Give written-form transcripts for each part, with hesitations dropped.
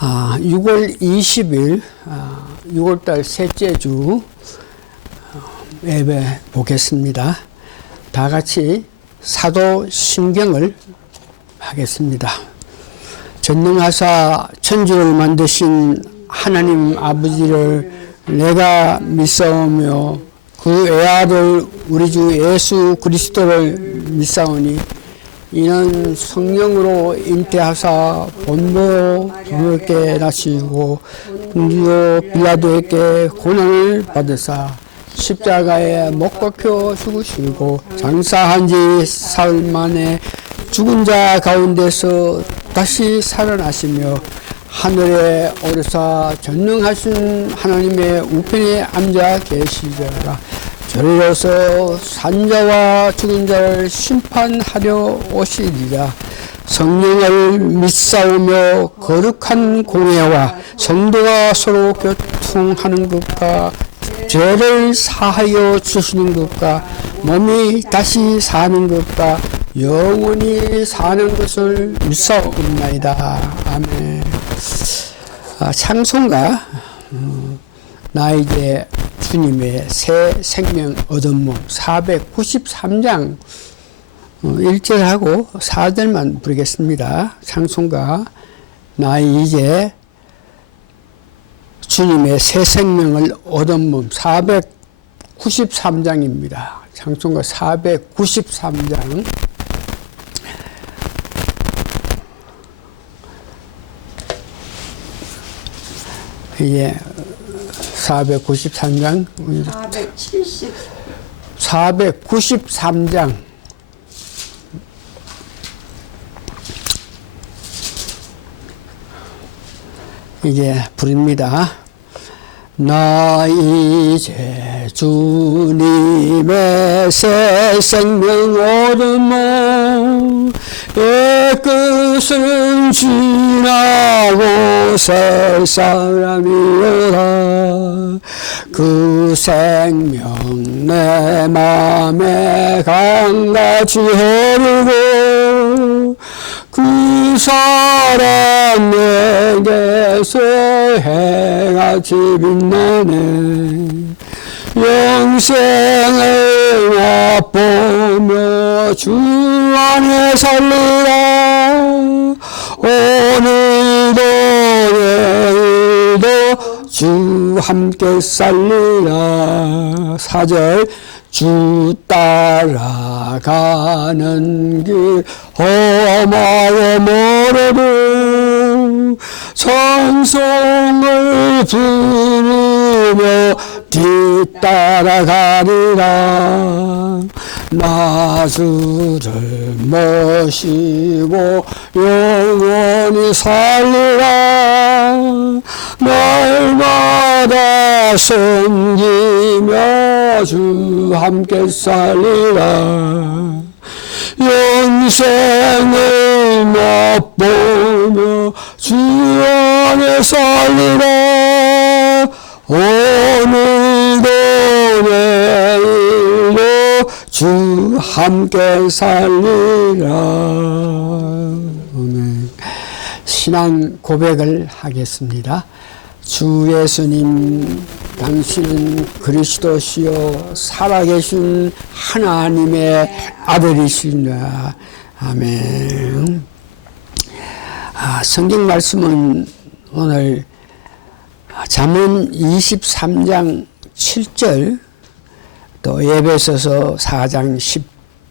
6월 20일 6월달 셋째 주 예배 보겠습니다. 다 같이 사도신경을 하겠습니다. 전능하사 천지를 만드신 하나님 아버지를 내가 믿사오며 그 외아들 우리 주 예수 그리스도를 믿사오니 이는 성령으로 잉태하사 본모 부모에게 낳으시고 본디오 빌라도에게 고난을 받으사 십자가에 못 박혀 죽으시고 장사한 지 사흘 만에 죽은 자 가운데서 다시 살아나시며 하늘에 오르사 전능하신 하나님의 우편에 앉아 계시더라. 저리로서 산자와 죽은 자를 심판하려 오시리라. 성령을 믿사오며 거룩한 공예와 성도가 서로 교통하는 것과 죄를 사하여 주시는 것과 몸이 다시 사는 것과 영원히 사는 것을 믿사옵나이다. 아멘. 찬송가 나 이제 주님의 새 생명 얻은 몸 493장 1절하고 4절만 부르겠습니다. 찬송가 나 이제 주님의 새 생명을 얻은 몸 493장입니다. 찬송가 493장 예, 493장 493장 이제 부릅니다. 나 이제 주님의 새 생명 얻은 몸 끝은 지나고 새 사람이라 그 생명 내 맘에 강같이 흐르고 그 사람 내게서 해같이 빛나네. 영생을 맛보며 주 안에 살리라. 오늘도 내일도 주 함께 살리라. 4절 주 따라가는 길 험하고 멀어도 찬송을 부르며 뒤따라가리라. 나 주를 모시고 영원히 살리라. 날마다 섬기며 주 함께 살리라. 영생을 맛보며 주 안에 살리라. 오늘도 내일도 주 함께 살리라. 신앙 고백을 하겠습니다. 주 예수님, 당신은 그리스도시요 살아계신 하나님의 아들이시라. 아멘. 성경 말씀은 오늘 잠언 23장 7절 또 에베소서 4장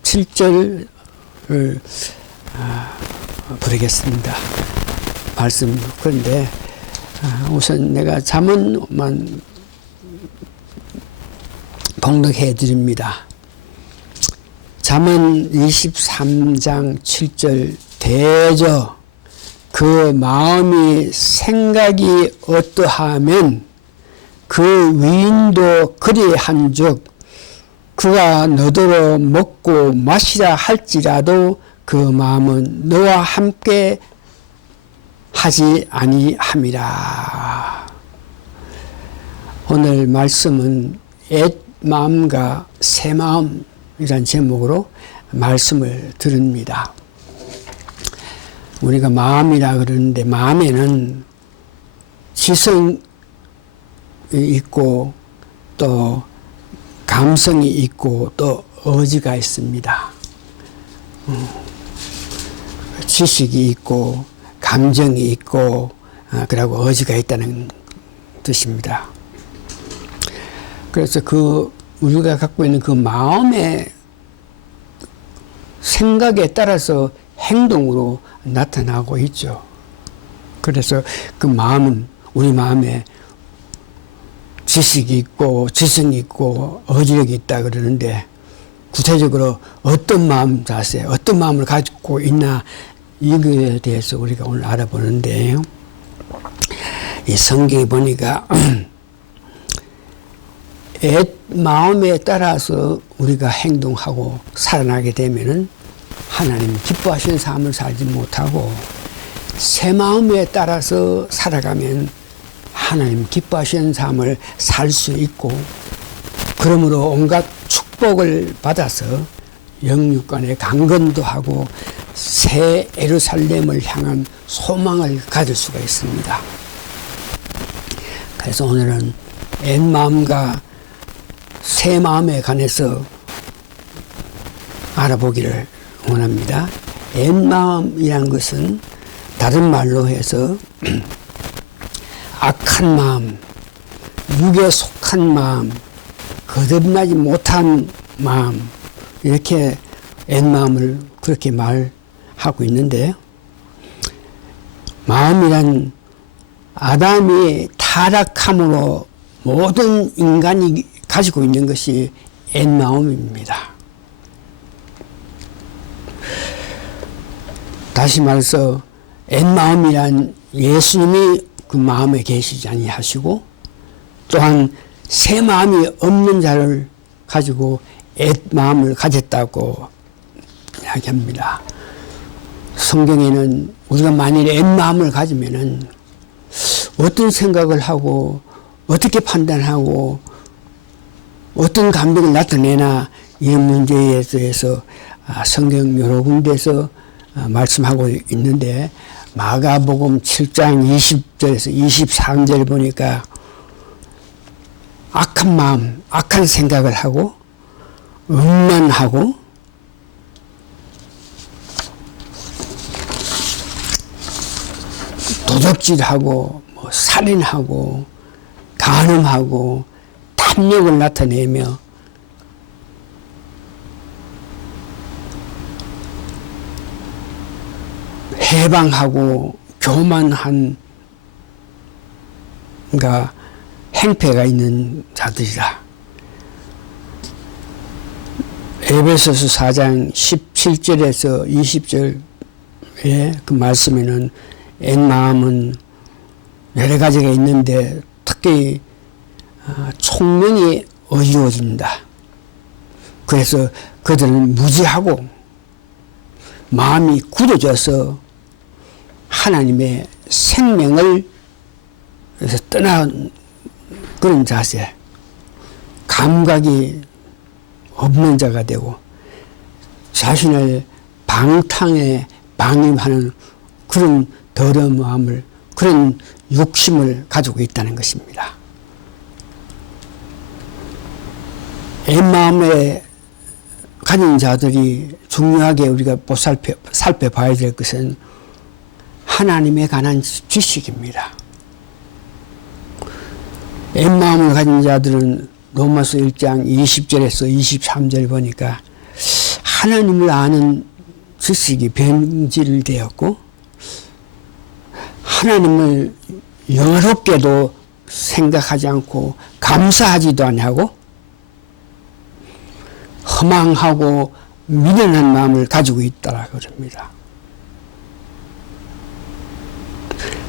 17절을 부르겠습니다. 말씀 그런데 우선 내가 잠언만 봉독해 드립니다. 잠언 23장 7절 대저 그 마음이 생각이 어떠하면 그 위인도 그리한즉 그가 너더러 먹고 마시라 할지라도 그 마음은 너와 함께 하지 아니함이라. 오늘 말씀은 옛 마음과 새 마음이란 제목으로 말씀을 드립니다. 우리가 마음이라 그러는데 마음에는 지성이 있고 또 감성이 있고 또 의지가 있습니다. 지식이 있고 감정이 있고 그리고 의지가 있다는 뜻입니다. 그래서 그 우리가 갖고 있는 그 마음의 생각에 따라서 행동으로 나타나고 있죠. 그래서 그 마음은 우리 마음에 지식이 있고 지성이 있고 의지력이 있다 그러는데 구체적으로 어떤 마음 자세, 어떤 마음을 가지고 있나 이거에 대해서 우리가 오늘 알아보는데 이 성경에 보니까 마음에 따라서 우리가 행동하고 살아나게 되면은 하나님 기뻐하시는 삶을 살지 못하고 새 마음에 따라서 살아가면 하나님 기뻐하시는 삶을 살 수 있고 그러므로 온갖 축복을 받아서 영육간에 강건도 하고 새 예루살렘을 향한 소망을 가질 수가 있습니다. 그래서 오늘은 옛 마음과 새 마음에 관해서 알아보기를 원합니다. 옛 마음이란 것은 다른 말로 해서 악한 마음, 육에 속한 마음, 거듭나지 못한 마음 이렇게 옛 마음을 그렇게 말하고 있는데 마음이란 아담이 타락함으로 모든 인간이 가지고 있는 것이 옛 마음입니다. 다시 말해서 옛 마음이란 예수님이 그 마음에 계시지 아니하시고 또한 새 마음이 없는 자를 가지고 옛 마음을 가졌다고 이야기합니다. 성경에는 우리가 만일에 옛 마음을 가지면은 어떤 생각을 하고 어떻게 판단하고 어떤 감정을 나타내나 이 문제에 대해서 성경 여러 군데에서 말씀하고 있는데 마가복음 7장 20절에서 23절 보니까 악한 마음, 악한 생각을 하고 음란하고 도적질하고 살인하고 간음하고 탐욕을 나타내며 해방하고 교만한 행패가 있는 자들이라. 에베소서 4장 17절에서 20절의 그 말씀에는 옛 마음은 여러 가지가 있는데 특히 총명이 어지러워진다. 그래서 그들은 무지하고 마음이 굳어져서 하나님의 생명을 떠난 그런 자세, 감각이 없는 자가 되고 자신을 방탕에 방임하는 그런 더러운 마음을, 그런 욕심을 가지고 있다는 것입니다. 옛 마음에 가진 자들이 중요하게 우리가 살펴봐야 될 것은 하나님에 관한 지식입니다. 옛 마음을 가진 자들은 로마서 1장 20절에서 23절 보니까 하나님을 아는 지식이 변질되었고 하나님을 영화롭게도 생각하지 않고 감사하지도 아니하고 허망하고 미련한 마음을 가지고 있다라고 그럽니다.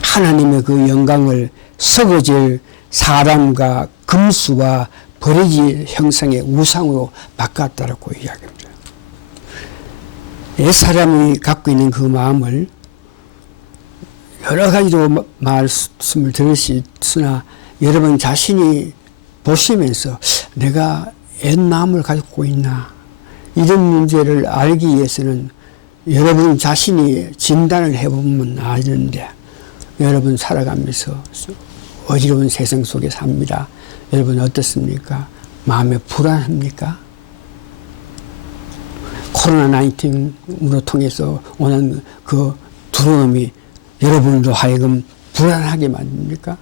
하나님의 그 영광을 썩어질 사람과 금수와 버리질 형상의 우상으로 바꿨다라고 이야기합니다. 옛 사람이 갖고 있는 그 마음을 여러 가지로 말씀을 들으시으나 여러분 자신이 보시면서 내가 옛 마음을 가지고 있나 이런 문제를 알기 위해서는 여러분 자신이 진단을 해보면 아는데 여러분 살아가면서 어지러운 세상 속에 삽니다. 여러분 어떻습니까? 마음에 불안합니까? 코로나19으로 통해서 오는 그 두려움이 여러분도 하여금 불안하게 만듭니까?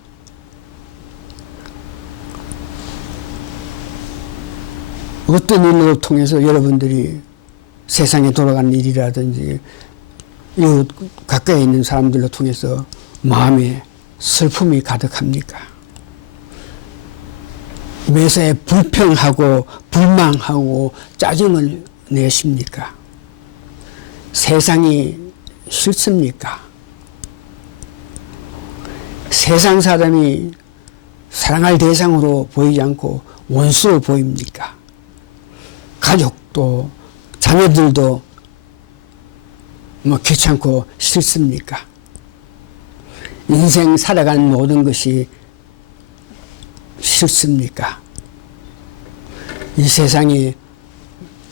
어떤 일로 통해서 여러분들이 세상에 돌아가는 일이라든지 이웃 가까이 있는 사람들로 통해서 마음에 슬픔이 가득합니까? 매사에 불평하고 불망하고 짜증을 내십니까? 세상이 싫습니까? 세상 사람이 사랑할 대상으로 보이지 않고 원수로 보입니까? 가족도 자녀들도 귀찮고 싫습니까? 인생 살아가는 모든 것이 싫습니까? 이 세상이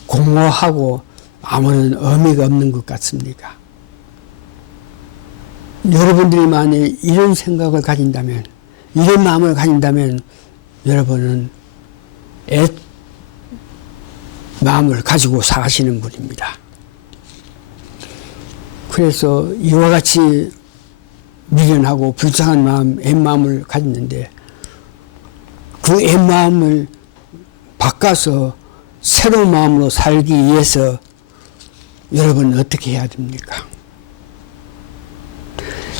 공허하고 아무런 의미가 없는 것 같습니까? 여러분들이 만약 이런 생각을 가진다면, 이런 마음을 가진다면 여러분은 마음을 가지고 사시는 분입니다. 그래서 이와 같이 미련하고 불쌍한 마음, 앱마음을 가졌는데 그 앱마음을 바꿔서 새로운 마음으로 살기 위해서 여러분은 어떻게 해야 됩니까?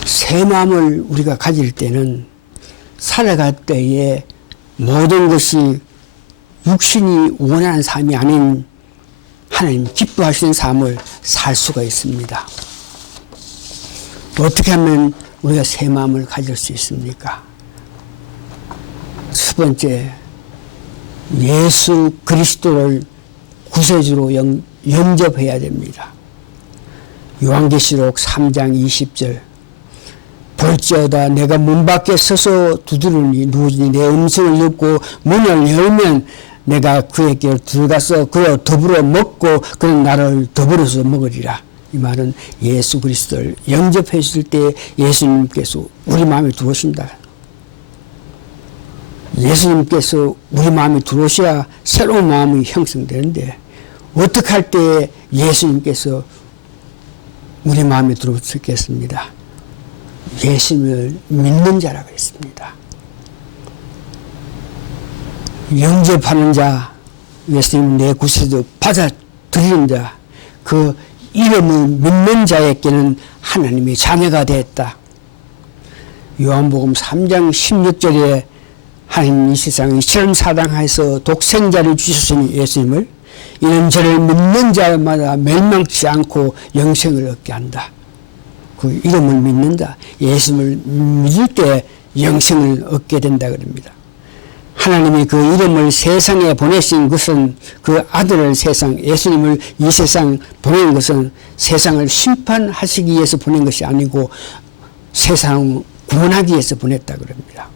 새 마음을 우리가 가질 때는 살아갈 때에 모든 것이 육신이 원하는 삶이 아닌 하나님 기뻐하시는 삶을 살 수가 있습니다. 어떻게 하면 우리가 새 마음을 가질 수 있습니까? 첫 번째, 예수 그리스도를 구세주로 영접해야 됩니다. 요한계시록 3장 20절 볼지어다 내가 문 밖에 서서 두드리니 누구든지 내 음성을 듣고 문을 열면 내가 그에게 들어가서 그와 더불어 먹고 그는 나를 더불어서 먹으리라. 이 말은 예수 그리스도를 영접해 주실 때 예수님께서 우리 마음에 들어오신다. 예수님께서 우리 마음에 들어오셔야 새로운 마음이 형성되는데 어떻게 할 때 예수님께서 우리 마음에 들어오셨겠습니다. 예수님을 믿는 자라고 했습니다. 영접하는 자, 예수님 내 구세주 받아들이는 자, 그 이름을 믿는 자에게는 하나님의 자녀가 됐다. 요한복음 3장 16절에 하나님 이 세상에 이처럼 사랑하여서 독생자를 주셨으니 예수님을 이는 저를 믿는 자마다 멸망치 않고 영생을 얻게 한다. 그 이름을 믿는 자, 예수님을 믿을 때 영생을 얻게 된다 그럽니다. 하나님이 그 이름을 세상에 보내신 것은 그 아들을 예수님을 이 세상 보낸 것은 세상을 심판하시기 위해서 보낸 것이 아니고 세상을 구원하기 위해서 보냈다 그럽니다.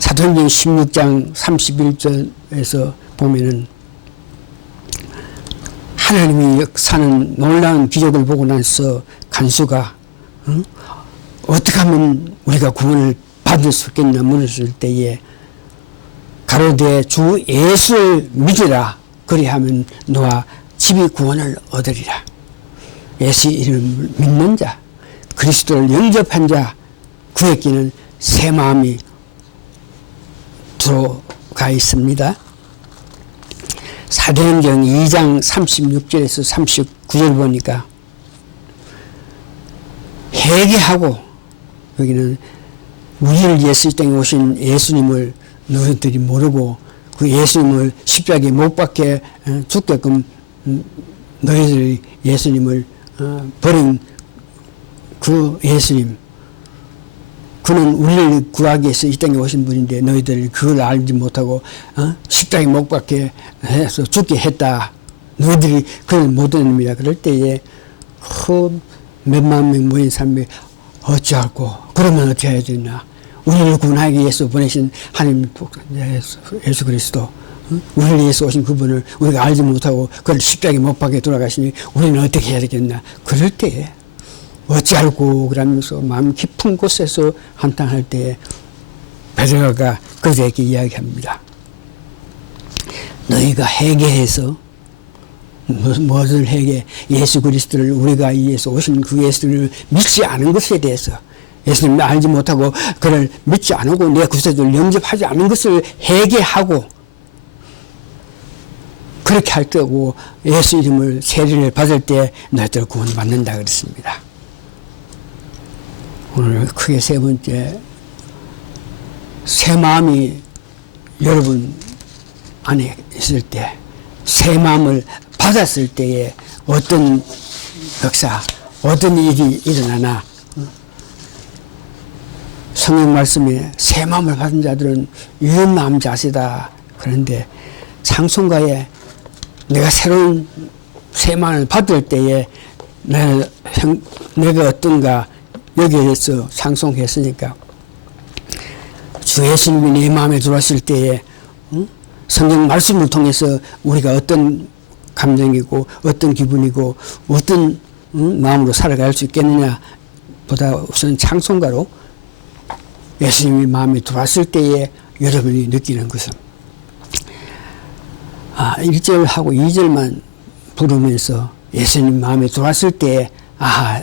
사도행전 16장 31절에서 보면은 하나님이 역사하는 놀라운 기적을 보고 나서 간수가 어떻게 하면 우리가 구원을 받을 수 있겠나 물었을 때에 가로되 주 예수를 믿으라 그리하면 너와 집이 구원을 얻으리라. 예수 이름을 믿는 자, 그리스도를 영접한 자, 그에게는 새 마음이 들어가 있습니다. 사도행전 2장 36절에서 39절 보니까 회개하고 여기는 우리를 위해서 이 땅에 오신 예수님을 너희들이 모르고 그 예수님을 십자가에 못 박게 죽게끔 너희들이 예수님을 버린 그 예수님, 그는 우리를 구하기 위해서 이 땅에 오신 분인데 너희들이 그걸 알지 못하고 십자가에 못 박게 해서 죽게 했다. 너희들이 그걸 못 얻습니다. 그럴 때에 그 몇만 명 모인 사람이 어찌할꼬 그러면 어떻게 해야 되나. 우리를 구원하기 위해서 보내신 하나님 예수 그리스도, 우리를 위해서 오신 그분을 우리가 알지 못하고 그걸 십자가에 못 박게 돌아가시니 우리는 어떻게 해야 되겠나. 그럴 때에 어찌할꼬 그러면서 마음 깊은 곳에서 한탄할 때 베드로가 그들에게 이야기합니다. 너희가 회개해서 무엇을 회개? 예수 그리스도를 우리가 위해서 오신 그 예수를 믿지 않은 것에 대해서 예수님을 알지 못하고 그를 믿지 않고 내 구세주를 영접하지 않은 것을 회개하고 그렇게 할 때고 예수 이름을 세례를 받을 때 너희들 구원받는다 그랬습니다. 오늘 크게 세 번째, 새 마음이 여러분 안에 있을 때, 새 마음을 받았을 때에 어떤 역사, 어떤 일이 일어나나. 성경 말씀에 새 마음을 받은 자들은 이런 마음 자세다. 그런데 찬송가에 내가 새로운 새 마음을 받을 때에 내가 어떤가 여기에 대해서 찬송했으니까 주 예수님이 내 마음에 들어왔을 때에 성경 말씀을 통해서 우리가 어떤 감정이고 어떤 기분이고 어떤 마음으로 살아갈 수 있겠느냐 보다 우선 찬송가로 예수님이 마음에 들어왔을 때에 여러분이 느끼는 것은 1절하고 2절만 부르면서 예수님 마음에 들어왔을 때에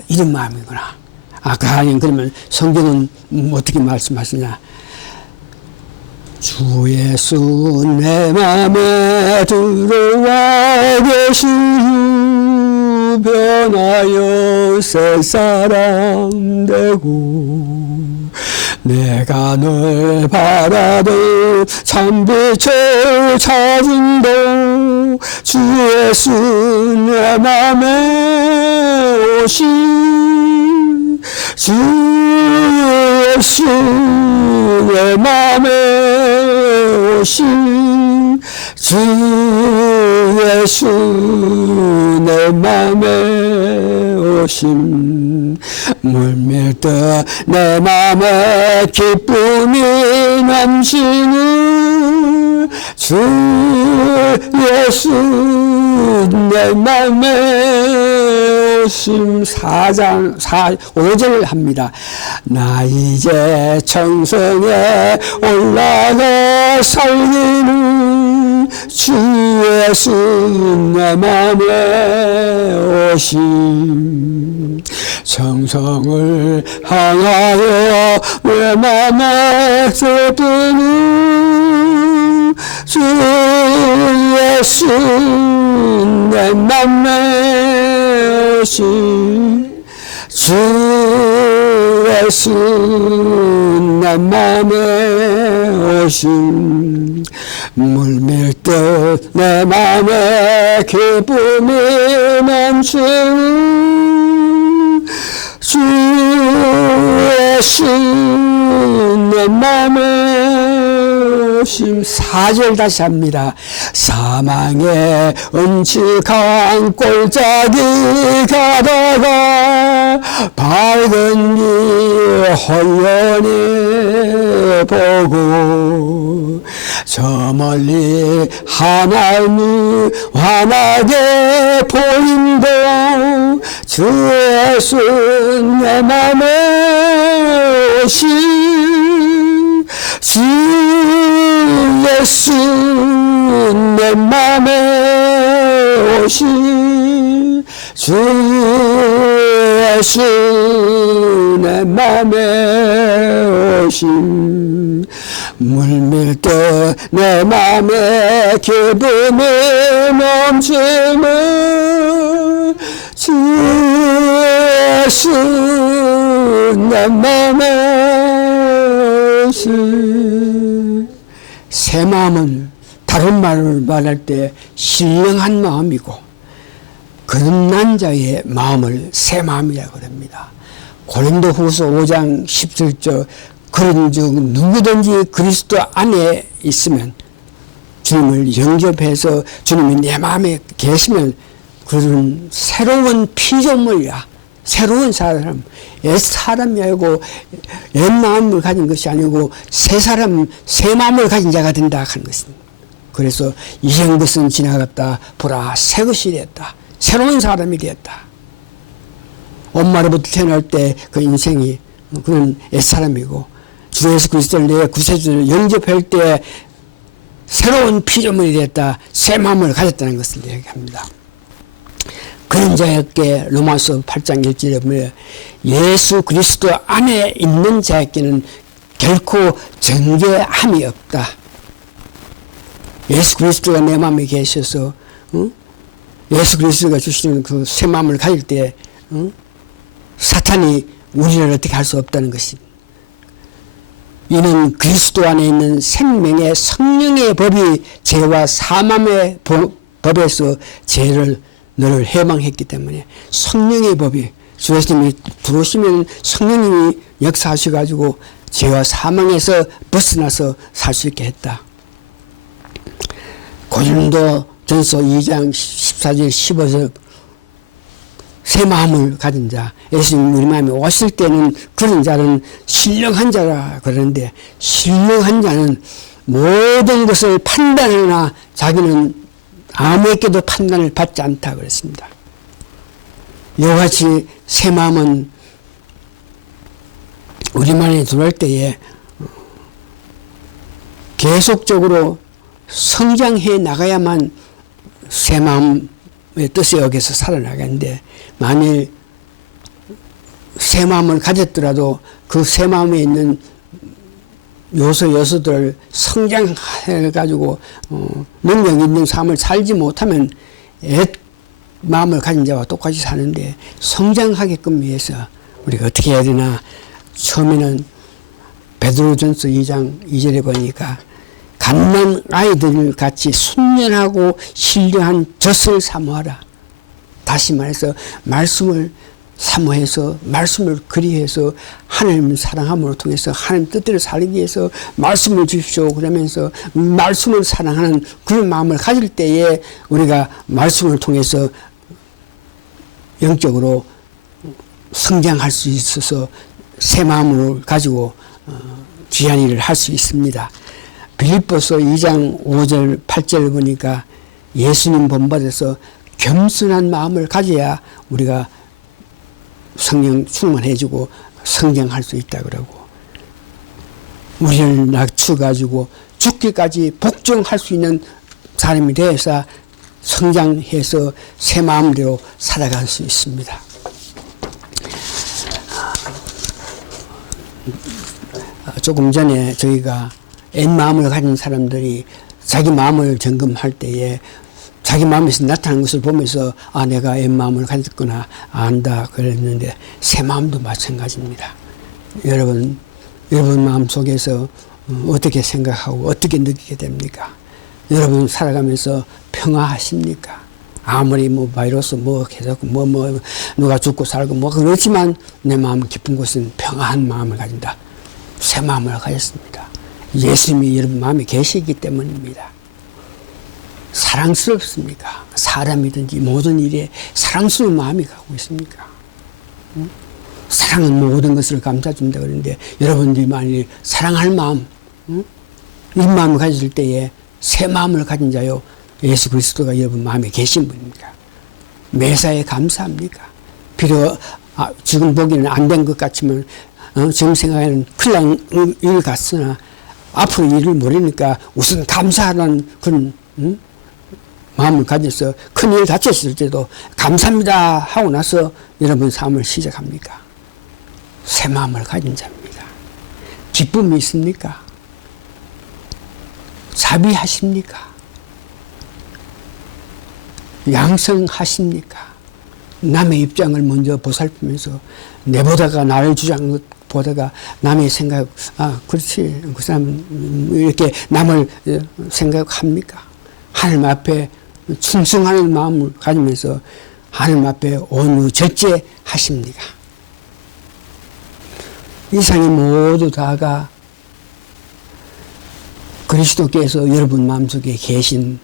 이런 마음이구나. 그러면 성경은 어떻게 말씀하시냐. 주 예수 내 맘에 들어와 계시니 변하여 새 사람 되고 내가 널 바라던 참빛을 찾은다. 주 예수 내 맘에 오신 주 예수 내 맘에 오신 주 예수 내 맘에 오신 물밀듯 내 맘에 기쁨이 넘치는 주 예수 내 맘에 오심 4장 5절 합니다. 나 이제 청성에 올라가 살기는 주 예수 내 맘에 오심 청성을 향하여 내 맘에 쏟는 주 예수 내 맘에 오심 주 예수 내 맘에 오심 물밀듯 내 맘에 기쁨이 넘치는 주 예수 내 맘에 오심 4절 다시 합니다. 사망의 음침한 골짜기 가다가 밝은 길 홀연히 보고 저 멀리 하나님이 환하게 보인다. 주 예수 내 맘에 오신 주 예수 내 맘에 오신 주 예수 내 맘에 오신 물밀듯 내 맘에 기쁨이 넘치는 주 예수 내 맘에 오신 새 마음은 다른 말을 말할 때 신령한 마음이고 거듭난 자의 마음을 새 마음이라고 합니다. 고린도후서 5장 17절 그런즉 누구든지 그리스도 안에 있으면 주님을 영접해서 주님이 내 마음에 계시면 그는 새로운 피조물이야. 새로운 사람. 옛 사람이 아니고 옛 마음을 가진 것이 아니고 새 사람, 새 마음을 가진 자가 된다 하는 것입니다. 그래서 이전 것은 지나갔다. 보라 새 것이 되었다. 새로운 사람이 되었다. 엄마로부터 태어날 때 그 인생이 그런 옛사람이고 주 예수 그리스도를 내 구세주를 영접할 때 새로운 피조물이 됐다. 새 마음을 가졌다는 것을 얘기합니다. 그런 자에게 로마서 8장 1절에 보면 예수 그리스도 안에 있는 자에게는 결코 정죄함이 없다. 예수 그리스도가 내 마음에 계셔서 예수 그리스도가 주시는 그 새 마음을 가질 때 사탄이 우리를 어떻게 할 수 없다는 것입니다. 이는 그리스도 안에 있는 생명의 성령의 법이 죄와 사망의 법에서 죄를 너를 해방했기 때문에 성령의 법이 주 예수님이 들어오시면 성령님이 역사하셔가지고 죄와 사망에서 벗어나서 살 수 있게 했다. 고린도 전서 2장 14절 15절 새 마음을 가진 자, 예수님 우리 마음에 오실 때는 그런 자는 신령한 자라 그러는데 신령한 자는 모든 것을 판단하나 자기는 아무에게도 판단을 받지 않다 그랬습니다. 이와 같이 새 마음은 우리 마음에 들어올 때에 계속적으로 성장해 나가야만 새 마음의 뜻에 의해서 살아나가는데 만일 새 마음을 가졌더라도 그 새 마음에 있는 요소들을 성장해가지고 능력 있는 삶을 살지 못하면 옛 마음을 가진 자와 똑같이 사는데 성장하게끔 위해서 우리가 어떻게 해야 되나. 처음에는 베드로전서 2장 2절에 보니까 갓난 아이들 같이 순전하고 신령한 젖을 사모하라. 다시 말해서 말씀을 사모해서 말씀을 그리해서 하나님을 사랑함으로 통해서 하나님 뜻대로 살기 위해서 말씀을 주십시오 그러면서 말씀을 사랑하는 그런 마음을 가질 때에 우리가 말씀을 통해서 영적으로 성장할 수 있어서 새 마음을 가지고 귀한 일을 할 수 있습니다. 빌립보서 2장 5절 8절을 보니까 예수님 본받아서 겸손한 마음을 가져야 우리가 성령 충만해지고 성장할 수 있다 그러고 우리를 낮춰가지고 죽기까지 복종할 수 있는 사람이 되어서 성장해서 새 마음대로 살아갈 수 있습니다. 조금 전에 저희가 옛 마음을 가진 사람들이 자기 마음을 점검할 때에 자기 마음에서 나타나는 것을 보면서 아 내가 옛 마음을 가졌구나 안다 그랬는데 새 마음도 마찬가지입니다. 여러분 마음 속에서 어떻게 생각하고 어떻게 느끼게 됩니까? 여러분 살아가면서 평화하십니까? 아무리 뭐 바이러스 뭐 계속 뭐 누가 죽고 살고 뭐 그렇지만 내 마음 깊은 곳은 평화한 마음을 가진다. 새 마음을 가졌습니다. 예수님이 여러분 마음에 계시기 때문입니다. 사랑스럽습니까? 사람이든지 모든 일에 사랑스러운 마음이 가고 있습니까? 사랑은 모든 것을 감싸준다 그러는데 여러분들이 만일 사랑할 마음, 이 마음을 가질 때에 새 마음을 가진 자요 예수 그리스도가 여러분 마음에 계신 분입니다. 매사에 감사합니까? 비록 지금 보기에는 안 된 것 같지만 지금 생각에는 큰일 난 일 같으나 앞으로 일을 모르니까 우선 감사하는 그런 마음을 가져서 큰일 다쳤을 때도 감사합니다 하고 나서 여러분 삶을 시작합니까? 새 마음을 가진 자입니다. 기쁨이 있습니까? 자비하십니까? 양성하십니까? 남의 입장을 먼저 보살피면서 내보다가 나를 주장한 것보다가 남의 생각, 그렇지, 그 사람 이렇게 남을 생각합니까? 하나님 앞에 충성하는 마음을 가지면서 하나님 앞에 온유 절제하십니까? 이상이 모두 다가 그리스도께서 여러분 마음속에 계신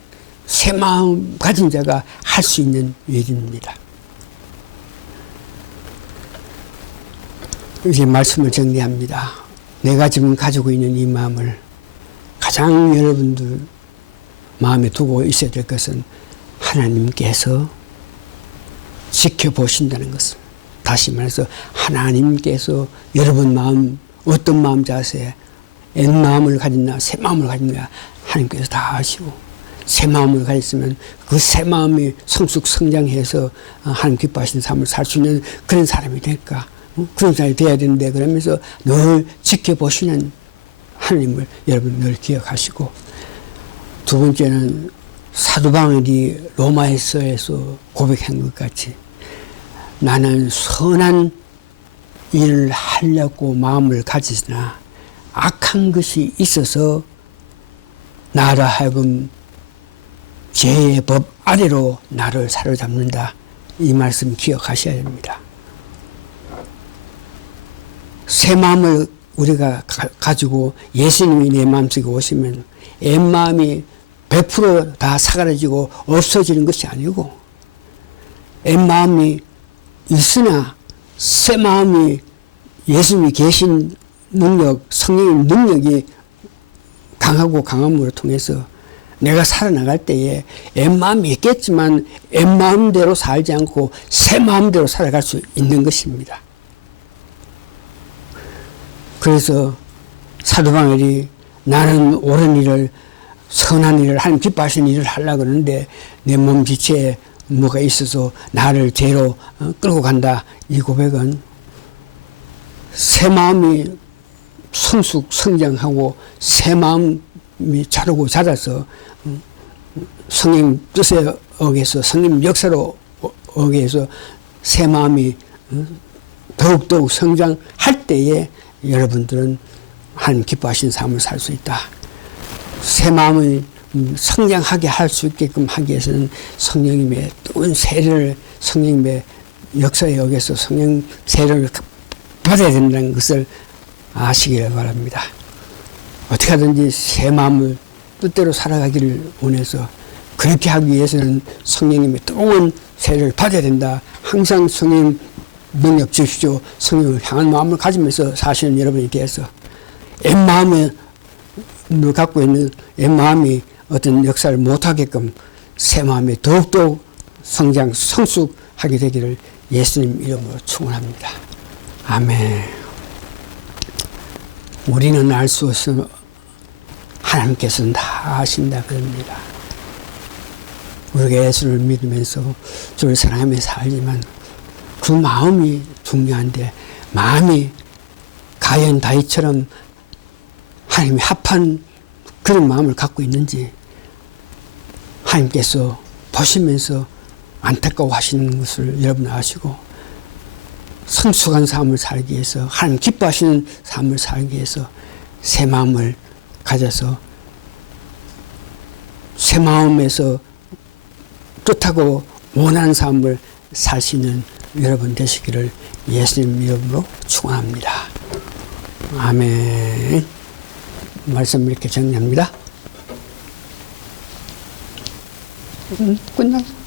새 마음 가진 자가 할 수 있는 일입니다. 이제 말씀을 정리합니다. 내가 지금 가지고 있는 이 마음을 가장 여러분들 마음에 두고 있어야 될 것은 하나님께서 지켜보신다는 것을 다시 말해서 하나님께서 여러분 마음, 어떤 마음 자세, 옛 마음을 가졌나 새 마음을 가졌나 하나님께서 다 아시고, 새 마음을 가졌으면 그 새 마음이 성숙 성장해서 하나님 기뻐하시는 삶을 살 수 있는 그런 사람이 될까, 그런 사람이 돼야 되는데, 그러면서 늘 지켜보시는 하나님을 여러분 늘 기억하시고, 두 번째는 사도 바울이 로마에서 고백한 것 같이 나는 선한 일을 하려고 마음을 가지으나 악한 것이 있어서 나라 하여금 죄의 법 아래로 나를 사로잡는다. 이 말씀 기억하셔야 됩니다. 새 마음을 우리가 가지고 예수님이 내 마음속에 오시면 옛 마음이 100% 다 사라지고 없어지는 것이 아니고, 옛 마음이 있으나 새 마음이 예수님이 계신 능력, 성령의 능력이 강하고 강함으로 통해서 내가 살아나갈 때에 옛 마음이 있겠지만 옛 마음대로 살지 않고 새 마음대로 살아갈 수 있는 것입니다. 그래서 사도 바울이 나는 옳은 일을, 선한 일을, 하나님 기뻐하시는 일을 하려고 그러는데 내 몸 지체에 뭐가 있어서 나를 죄로 끌고 간다. 이 고백은 새 마음이 성숙 성장하고 새 마음이 자라고 자라서 성령 뜻에 어겨서 성령 역사로 어겨서 새 마음이 더욱더욱 성장할 때에 여러분들은 하나님 기뻐하시는 삶을 살 수 있다. 새 마음을 성장하게 할 수 있게끔 하기 위해서는 성령님의 뜨거운 세례를, 성령님의 역사에 의해서 성령 세례를 받아야 된다는 것을 아시기를 바랍니다. 어떻게 하든지 새 마음을 뜻대로 살아가기를 원해서 그렇게 하기 위해서는 성령님의 뜨거운 세례를 받아야 된다. 항상 성령 능력 주시오. 성령을 향한 마음을 가지면서 사시는 여러분이 되어서 옛 마음을 갖고 있는 옛 마음이 어떤 역사를 못하게끔 새 마음이 더욱더욱 성장, 성숙하게 되기를 예수님 이름으로 축원합니다. 아멘. 우리는 알 수 없으면 하나님께서는 다 아신다 그럽니다. 우리가 예수를 믿으면서 주를 사랑하며 살지만 그 마음이 중요한데, 마음이 가연 다윗처럼 하나님이 합한 그런 마음을 갖고 있는지 하나님께서 보시면서 안타까워하시는 것을 여러분 아시고, 성숙한 삶을 살기 위해서, 하나님 기뻐하시는 삶을 살기 위해서 새 마음을 가져서 새 마음에서 뜻하고 원하는 삶을 살 수 있는 여러분 되시기를 예수님 이름으로 축원합니다. 아멘. 말씀 이렇게 정리합니다. 끝났어.